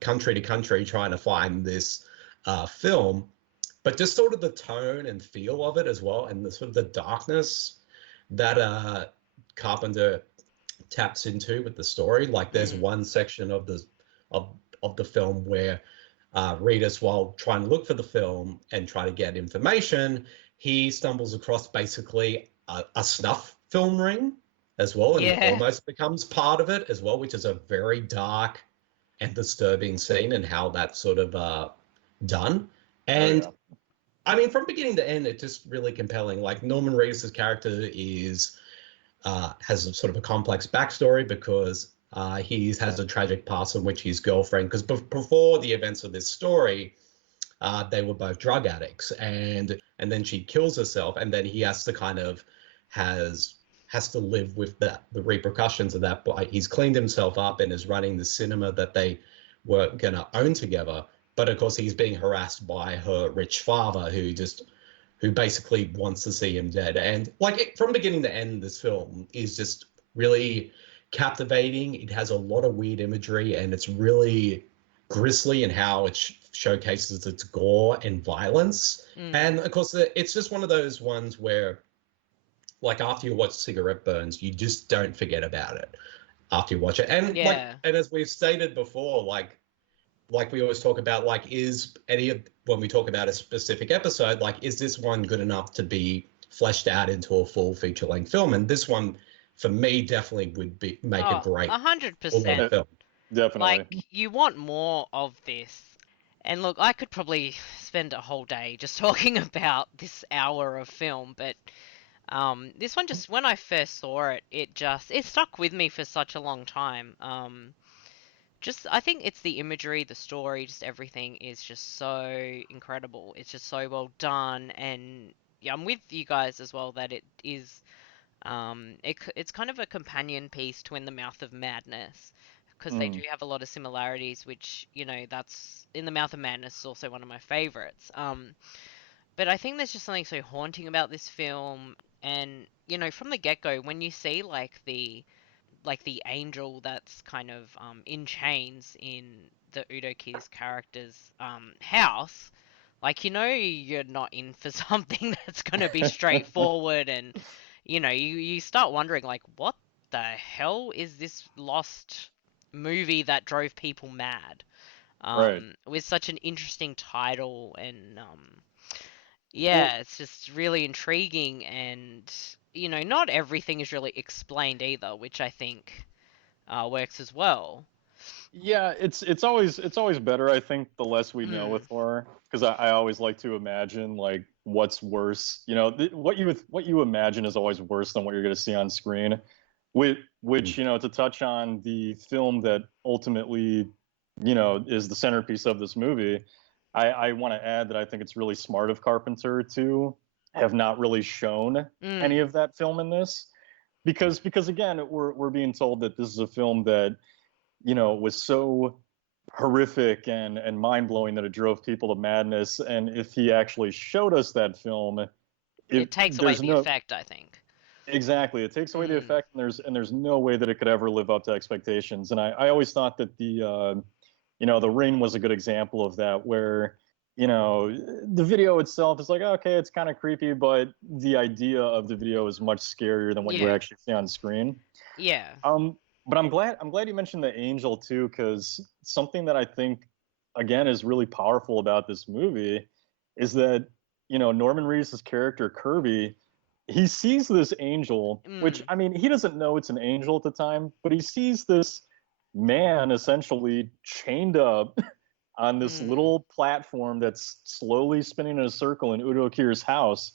country to country trying to find this film, but just sort of the tone and feel of it as well, and the sort of the darkness that Carpenter taps into with the story. Like there's one section of the film where Reedus, while trying to look for the film and try to get information, he stumbles across basically a snuff film ring as well, and it almost becomes part of it as well, which is a very dark and disturbing scene, and how that's sort of done. And I mean, from beginning to end, it's just really compelling. Like Norman Reedus's character has a sort of a complex backstory because he has a tragic past in which his girlfriend, because before the events of this story, they were both drug addicts, and then she kills herself, and then he has to kind of has to live with the repercussions of that. But he's cleaned himself up and is running the cinema that they were going to own together. But of course, he's being harassed by her rich father, who basically wants to see him dead. And from beginning to end, this film is just really captivating. It has a lot of weird imagery, and it's really grisly in how it showcases its gore and violence. And of course, it's just one of those ones where, like, after you watch Cigarette Burns, you just don't forget about it after you watch it. And and as we've stated before, like we always talk about, when we talk about a specific episode, is this one good enough to be fleshed out into a full feature-length film? And this one, for me, definitely would make a great 100% film. Definitely. Like, you want more of this. And look, I could probably spend a whole day just talking about this hour of film, but this one, just when I first saw it, it stuck with me for such a long time. I think it's the imagery, the story, just everything is just so incredible. It's just so well done, and yeah, I'm with you guys as well that it is, it's kind of a companion piece to In the Mouth of Madness, because they do have a lot of similarities, which, that's In the Mouth of Madness is also one of my favorites. But I think there's just something so haunting about this film. And, from the get-go, when you see, the angel that's kind of in chains in the Udo Kier's character's house, you're not in for something that's going to be straightforward. And, you start wondering, what the hell is this lost movie that drove people mad? With such an interesting title, and it's just really intriguing, and not everything is really explained either, which I think works as well. Yeah, it's always better, I think, the less we know with horror, because I always like to imagine what's worse. What you imagine is always worse than what you're going to see on screen. Which to touch on the film that ultimately is the centerpiece of this movie. I want to add that I think it's really smart of Carpenter to have not really shown any of that film in this, because again, we're being told that this is a film that was so horrific and mind-blowing that it drove people to madness. And if he actually showed us that film, it takes away the effect, I think. Exactly, it takes away the effect, and there's no way that it could ever live up to expectations. And I always thought that the Ring was a good example of that, where, the video itself is okay, it's kind of creepy, but the idea of the video is much scarier than what you actually see on screen. Yeah. But I'm glad you mentioned the angel too, because something that I think again is really powerful about this movie is that, you know, Norman Reedus' character Kirby, he sees this angel, which, I mean, he doesn't know it's an angel at the time, but he sees this man essentially chained up on this little platform that's slowly spinning in a circle in Udo Kier's house,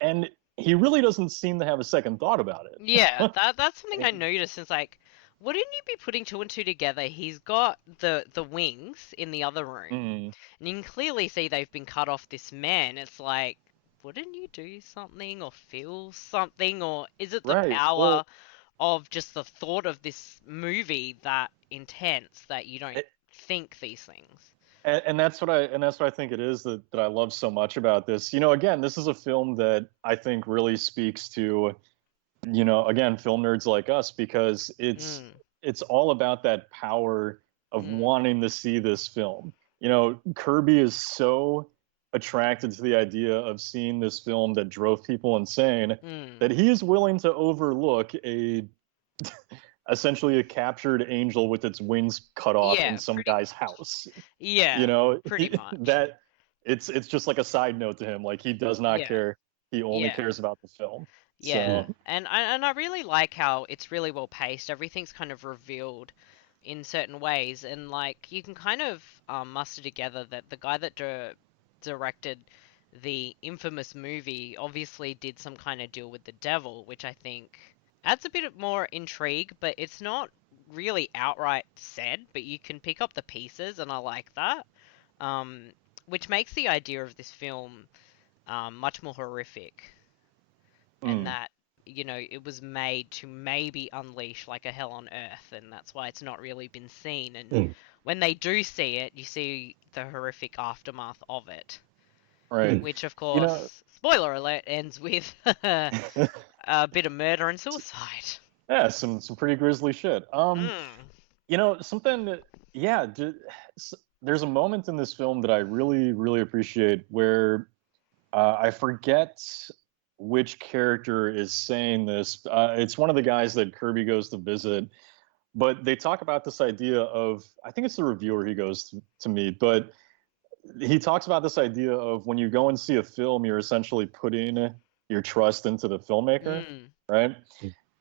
and he really doesn't seem to have a second thought about it. Yeah, that's something I noticed. It's like, wouldn't you be putting two and two together? He's got the wings in the other room, and you can clearly see they've been cut off this man. It's like, wouldn't you do something or feel something, or is it the power of just the thought of this movie that intense that you don't think these things? And that's what I think it is that I love so much about this. You know, again, this is a film that I think really speaks to, you know, again, film nerds like us, because it's all about that power of wanting to see this film. You know, Kirby is so attracted to the idea of seeing this film that drove people insane that he is willing to overlook essentially a captured angel with its wings cut off in some guy's house. Yeah, you know, pretty much. That it's just like a side note to him. Like, he does not care. He only cares about the film. Yeah, So, and I really like how it's really well paced. Everything's kind of revealed in certain ways, and like you can kind of muster together that the guy that directed the infamous movie obviously did some kind of deal with the devil, which I think adds a bit more intrigue, but it's not really outright said, but you can pick up the pieces, and I like that, which makes the idea of this film much more horrific, and that, you know, it was made to maybe unleash like a hell on earth, and that's why it's not really been seen, and when they do see it, you see the horrific aftermath of it. Right. Which, of course, spoiler alert, ends with a bit of murder and suicide. Yeah, some pretty grisly shit. You know, something that, there's a moment in this film that I really, really appreciate where I forget which character is saying this. It's one of the guys that Kirby goes to visit, but they talk about this idea of, I think it's the reviewer he goes to meet, but he talks about this idea of when you go and see a film, you're essentially putting your trust into the filmmaker, right?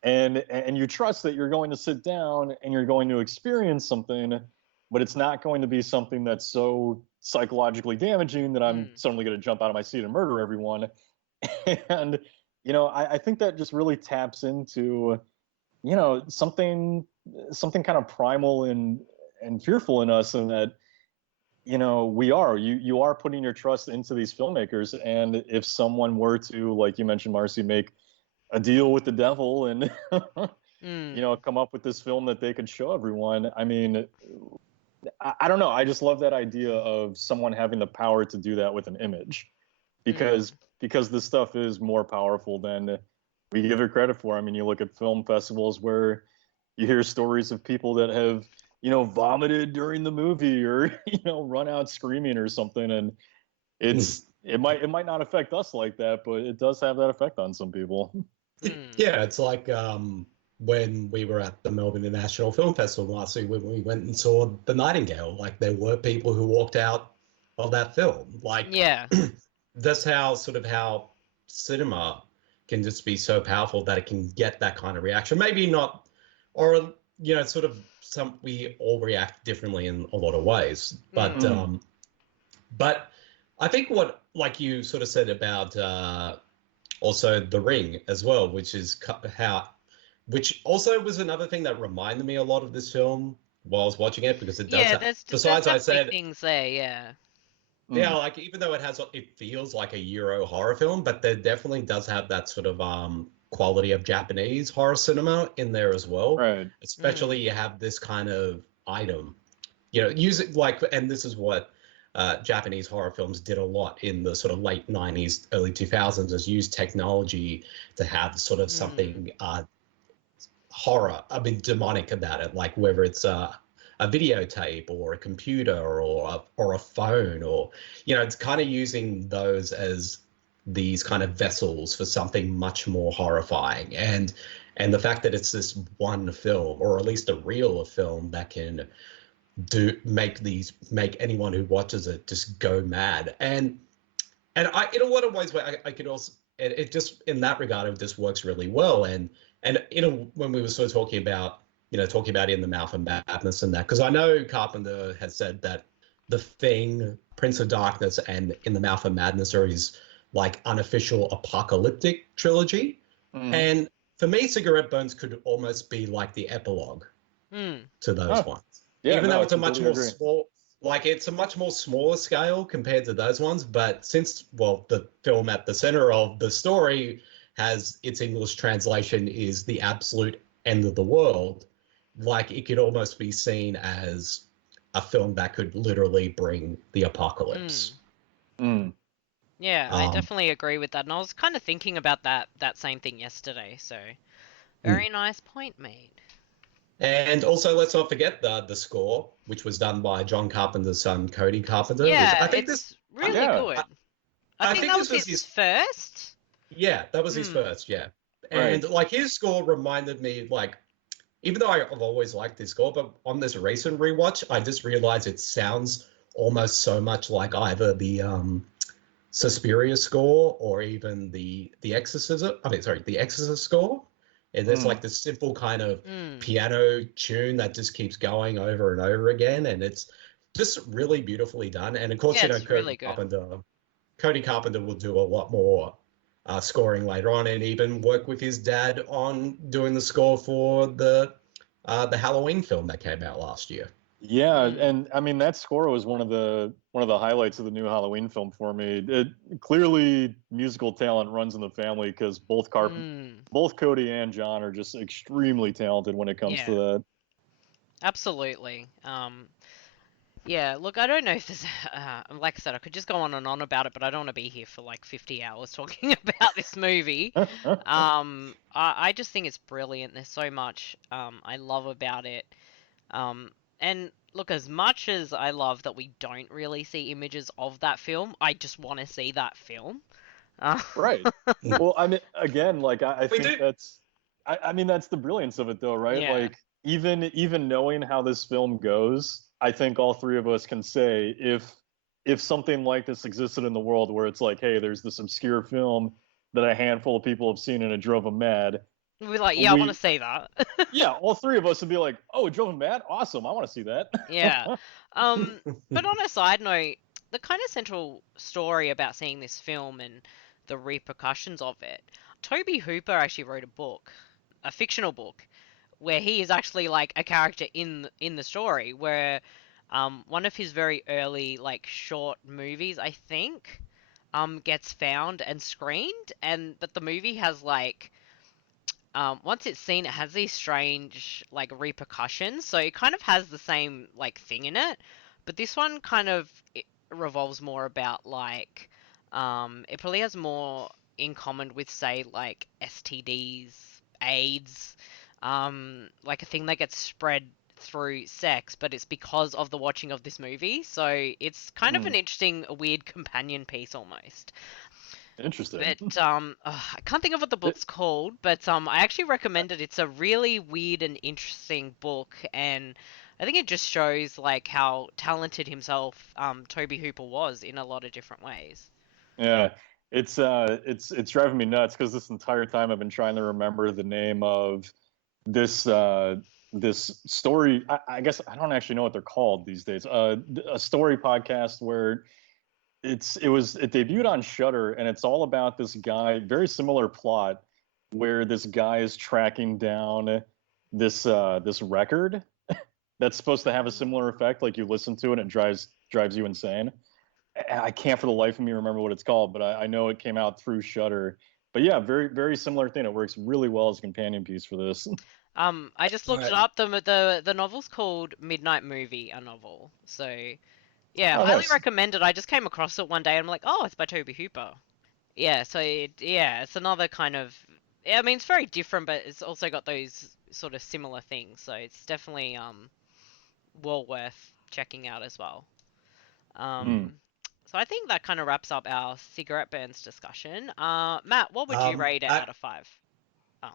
And you trust that you're going to sit down and you're going to experience something, but it's not going to be something that's so psychologically damaging that I'm suddenly going to jump out of my seat and murder everyone. And, you know, I think that just really taps into, you know, something kind of primal and fearful in us, and that, you know, you are putting your trust into these filmmakers. And if someone were to, like you mentioned, Marcey, make a deal with the devil and, you know, come up with this film that they could show everyone, I mean, I don't know. I just love that idea of someone having the power to do that with an image, because this stuff is more powerful than we give it credit for. I mean, you look at film festivals where you hear stories of people that have, you know, vomited during the movie, or, you know, run out screaming or something, and it might not affect us like that, but it does have that effect on some people. Yeah, it's like when we were at the Melbourne International Film Festival last week, when we went and saw The Nightingale. Like, there were people who walked out of that film. Like, that's how cinema can just be so powerful that it can get that kind of reaction. Maybe not, or, you know, sort of we all react differently in a lot of ways. But but I think what, like you sort of said about also The Ring as well, which also was another thing that reminded me a lot of this film while I was watching it, because it does besides I said things there, yeah, like, even though it feels like a Euro horror film, but there definitely does have that sort of quality of Japanese horror cinema in there as well. Right. Especially you have this kind of item, you know, and this is what Japanese horror films did a lot in the sort of late 90s, early 2000s, is use technology to have sort of something horror, I mean, demonic about it, like whether it's a videotape or a computer or a phone, or, you know, it's kind of using those as these kind of vessels for something much more horrifying. And And the fact that it's this one film, or at least a reel of film, that can make anyone who watches it just go mad. And I, in a lot of ways, I could also, it just, in that regard, it just works really well. And when we were sort of talking about In the Mouth of Madness and that, because I know Carpenter has said that The Thing, Prince of Darkness, and In the Mouth of Madness are his like unofficial apocalyptic trilogy. And for me, Cigarette Burns could almost be like the epilogue to those ones. Yeah, Even though it's a much more agree. small, like it's a much more smaller scale compared to those ones. But since, well, the film at the center of the story has its English translation is the absolute end of the world, like it could almost be seen as a film that could literally bring the apocalypse. Yeah, I definitely agree with that. And I was kind of thinking about that same thing yesterday. So very nice point made. And also, let's not forget the score, which was done by John Carpenter's son, Cody Carpenter. Yeah, I think it's really good. I think that was his first. Yeah, that was his first, yeah. And like his score reminded me, like, even though I've always liked his score, but on this recent rewatch, I just realized it sounds almost so much like either the Suspiria score or even the Exorcist score. And there's like this simple kind of piano tune that just keeps going over and over again, and it's just really beautifully done. And of course, Cody Carpenter will do a lot more scoring later on, and even work with his dad on doing the score for the Halloween film that came out last year. Yeah, and I mean that score was one of the highlights of the new Halloween film for me. It clearly musical talent runs in the family because both Cody and John are just extremely talented when it comes to that. Absolutely. Yeah, look, I don't know if there's, like I said, I could just go on and on about it, but I don't want to be here for like 50 hours talking about this movie. I just think it's brilliant. There's so much I love about it. And look, as much as I love that we don't really see images of that film, I just want to see that film. Right. Well, I mean, again, like I think that's, I mean, that's the brilliance of it, though, right? Yeah. Like even knowing how this film goes, I think all three of us can say if something like this existed in the world, where it's like, hey, there's this obscure film that a handful of people have seen and it drove them mad. We're like, yeah, I want to see that. Yeah, all three of us would be like, oh, it drove him mad? Awesome, I want to see that. Yeah. But on a side note, the kind of central story about seeing this film and the repercussions of it, Toby Hooper actually wrote a book, a fictional book, where he is actually like a character in the story, where one of his very early like short movies, I think, gets found and screened, but the movie has like once it's seen, it has these strange like repercussions. So it kind of has the same like thing in it, but this one kind of it revolves more about like it probably has more in common with say like STDs, AIDS, like a thing that gets spread through sex, but it's because of the watching of this movie. So it's kind of an interesting, weird companion piece almost. Interesting. But I can't think of what the book's called, but I actually recommend it. It's a really weird and interesting book, and I think it just shows like how talented himself Toby Hooper was in a lot of different ways. Yeah, it's driving me nuts because this entire time I've been trying to remember the name of this this story. I guess I don't actually know what they're called these days. A story podcast where it debuted on Shudder, and it's all about this guy, very similar plot, where this guy is tracking down this record that's supposed to have a similar effect. Like you listen to it and it drives you insane. I can't for the life of me remember what it's called, but I know it came out through Shudder. But yeah, very, very similar thing. It works really well as a companion piece for this. I just looked it up. The novel's called Midnight Movie, a novel. So yeah, highly recommend it. I just came across it one day and I'm like, oh, it's by Toby Hooper. Yeah, so it's another kind of, I mean, it's very different, but it's also got those sort of similar things. So it's definitely well worth checking out as well. So I think that kind of wraps up our Cigarette Burns discussion. Matt, what would you rate it out of 5? Oh,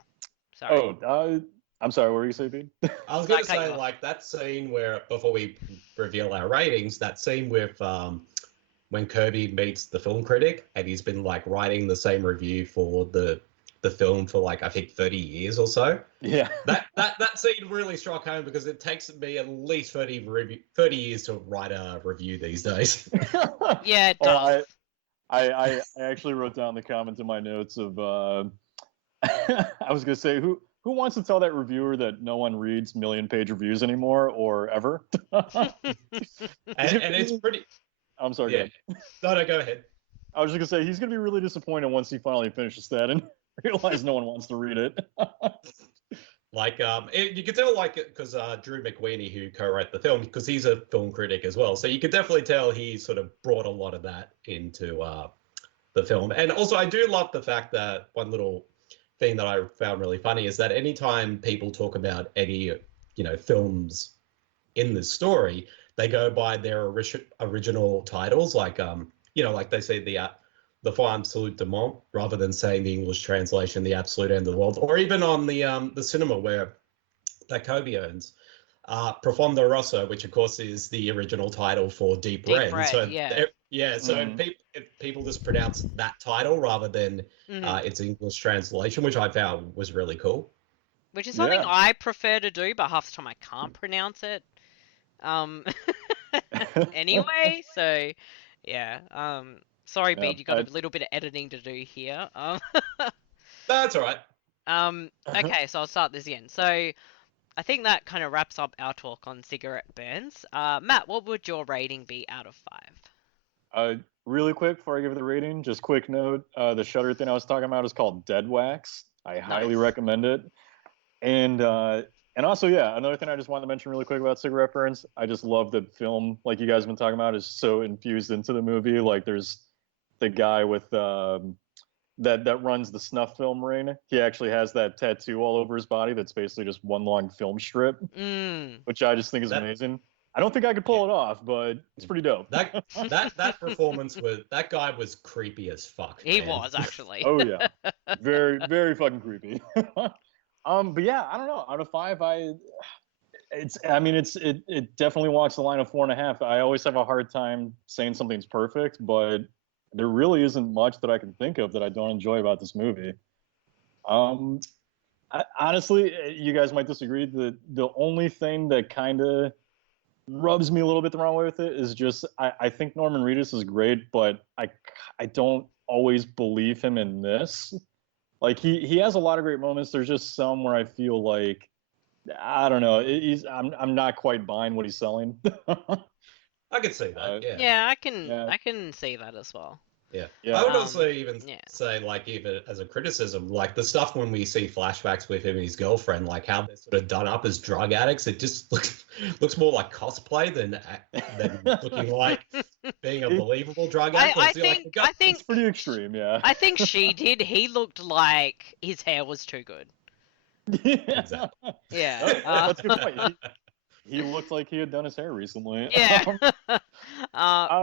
Sorry. I'm sorry, what were you saying, Bede? I was going to say, like, that scene where, before we reveal our ratings, that scene with when Kirby meets the film critic and he's been, like, writing the same review for the film for, like, I think 30 years or so. Yeah. That scene really struck home because it takes me at least 30 years to write a review these days. Yeah, it does. I actually wrote down the comment in my notes of, I was going to say, who wants to tell that reviewer that no one reads million-page reviews anymore or ever? and it's pretty... I'm sorry, yeah. No, go ahead. I was just going to say, he's going to be really disappointed once he finally finishes that and realize no one wants to read it. Like, you could tell, like, because Drew McWeeny, who co-wrote the film, because he's a film critic as well, so you could definitely tell he sort of brought a lot of that into the film. And also, I do love the fact that one little thing that I found really funny is that anytime people talk about any, films in the story, they go by their original titles, like, like they say the Fin Absolute du Monde, rather than saying the English translation, the absolute end of the world, or even on the cinema where that Kobe owns, Profondo Rosso, which of course is the original title for Deep Red. So if people just pronounce that title rather than its English translation, which I found was really cool. Which is something I prefer to do, but half the time I can't pronounce it. Anyway, so yeah. Sorry, Bede, you got a little bit of editing to do here. That's all right. Okay, so I'll start this again. So I think that kind of wraps up our talk on cigarette burns. Matt, what would your rating be out of 5? Really quick, before I give it the rating, just quick note, the Shudder thing I was talking about is called Dead Wax. I highly recommend it. And also, another thing I just wanted to mention really quick about cigarette burns, I just love that film, like you guys have been talking about, is so infused into the movie. Like, there's the guy with that runs the snuff film ring. He actually has that tattoo all over his body that's basically just one long film strip, which I just think is amazing. I don't think I could pull it off, but it's pretty dope. That performance that guy was creepy as fuck. He was, actually. Oh yeah, very very fucking creepy. But yeah, I don't know. Out of 5, it definitely walks the line of 4.5. I always have a hard time saying something's perfect, but there really isn't much that I can think of that I don't enjoy about this movie. Honestly, you guys might disagree. The only thing that kind of rubs me a little bit the wrong way with it is just I think Norman Reedus is great, but I don't always believe him in this. Like, he has a lot of great moments. There's just some where I feel like, I don't know, I'm not quite buying what he's selling. I could see that. I can see that as well. Yeah. I would also even say, like, even as a criticism, like the stuff when we see flashbacks with him and his girlfriend, like how they're sort of done up as drug addicts, it just looks more like cosplay than looking like being a believable drug addict. I think it's pretty extreme. Yeah. I think she did. He looked like his hair was too good. Exactly. Yeah. That's a good point. He looked like he had done his hair recently. Yeah.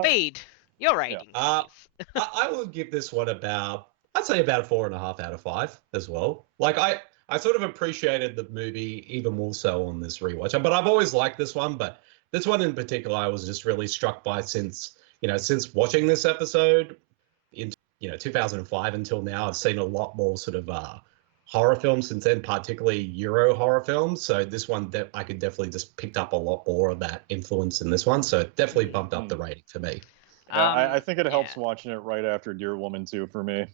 Bede, your rating. I would give this one I'd say about a 4.5 out of 5 as well. Like, I sort of appreciated the movie even more so on this rewatch, but I've always liked this one. But this one in particular, I was just really struck by since watching this episode in 2005 until now. I've seen a lot more sort of horror films since then, particularly Euro horror films. So this one, I could definitely just picked up a lot more of that influence in this one. So it definitely bumped up the rating for me. I think it helps watching it right after Dear Woman 2 for me.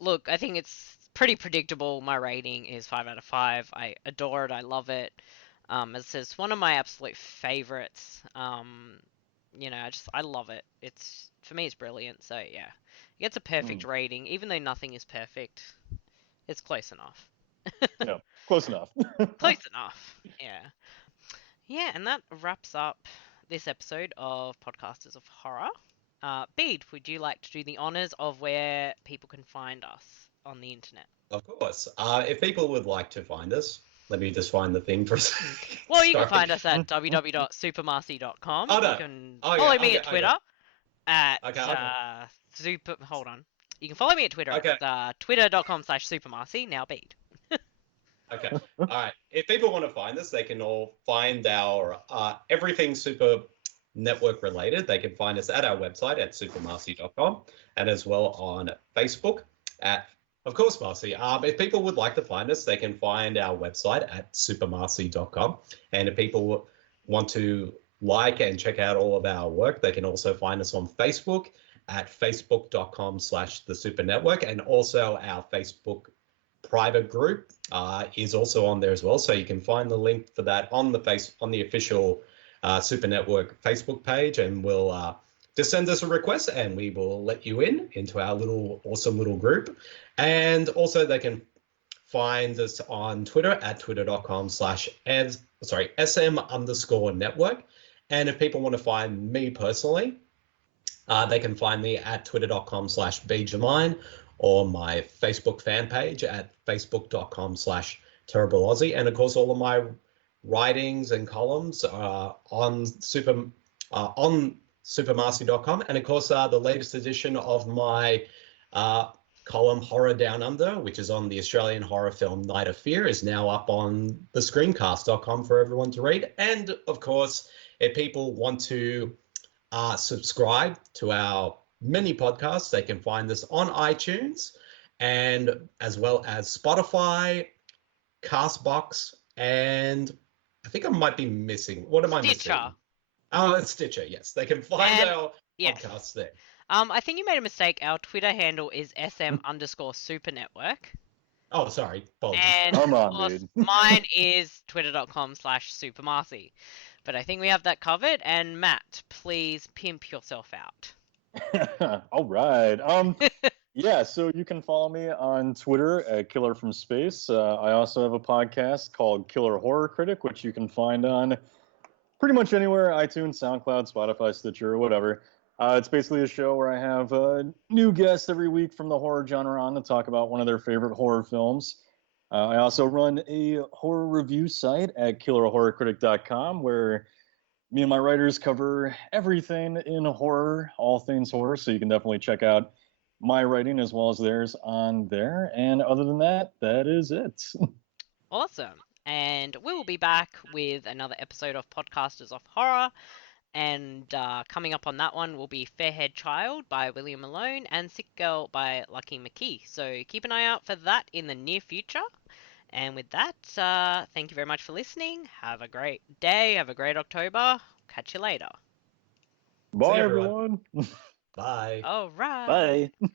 Look, I think it's pretty predictable. My rating is 5 out of 5. I adore it. I love it. It's one of my absolute favorites. I love it. For me, it's brilliant. So yeah, it gets a perfect rating, even though nothing is perfect. It's close enough. Yeah, close enough. Close enough. Yeah. Yeah, and that wraps up this episode of Podcasters of Horror. Bede, would you like to do the honors of where people can find us on the internet? Of course. If people would like to find us, let me just find the thing for a second. Well, you can find us at www.supermarcey.com. Oh, no. You can follow me at Twitter at Okay. super. Hold on. You can follow me at Twitter. Okay. It's twitter.com/supermarcey, now Bede. Okay. All right. If people want to find us, they can all find our everything Super Network related. They can find us at our website at supermarcey.com and as well on Facebook at, of course, Marcey. If people would like to find us, they can find our website at supermarcey.com. And if people want to like and check out all of our work, they can also find us on Facebook at facebook.com/the Super Network, and also our Facebook private group is also on there as well. So you can find the link for that on the official Super Network Facebook page, and we'll just send us a request and we will let you into our awesome little group. And also they can find us on Twitter at twitter.com/SM_network. And if people want to find me personally, they can find me at twitter.com/bjermyn, or my Facebook fan page at facebook.com/terribleaussie. And of course, all of my writings and columns are on supermarcey.com. And of course, the latest edition of my column Horror Down Under, which is on the Australian horror film Night of Fear, is now up on the screencast.com for everyone to read. And of course, if people want to subscribe to our many podcasts, they can find us on iTunes and as well as Spotify, Castbox, and I think I might be missing. What am I missing? Oh, it's Stitcher. Yes, they can find our podcasts there. I think you made a mistake. Our Twitter handle is SM_supernetwork. Oh, sorry. Apologies. And Come of on, course, dude. mine is twitter.com/supermarcey. But I think we have that covered. And Matt, please pimp yourself out. All right. Yeah, so you can follow me on Twitter at Killer from Space. I also have a podcast called Killer Horror Critic, which you can find on pretty much anywhere: iTunes, SoundCloud, Spotify, Stitcher, or whatever. It's basically a show where I have new guests every week from the horror genre on to talk about one of their favorite horror films. I also run a horror review site at killerhorrorcritic.com, where me and my writers cover everything in horror, all things horror, so you can definitely check out my writing as well as theirs on there. And other than that, that is it. Awesome. And we will be back with another episode of Podcasters of Horror. And coming up on that one will be Fairhead Child by William Malone and Sick Girl by Lucky McKee. So keep an eye out for that in the near future. And with that, thank you very much for listening. Have a great day. Have a great October. Catch you later. Bye, everyone. Bye. All right. Bye.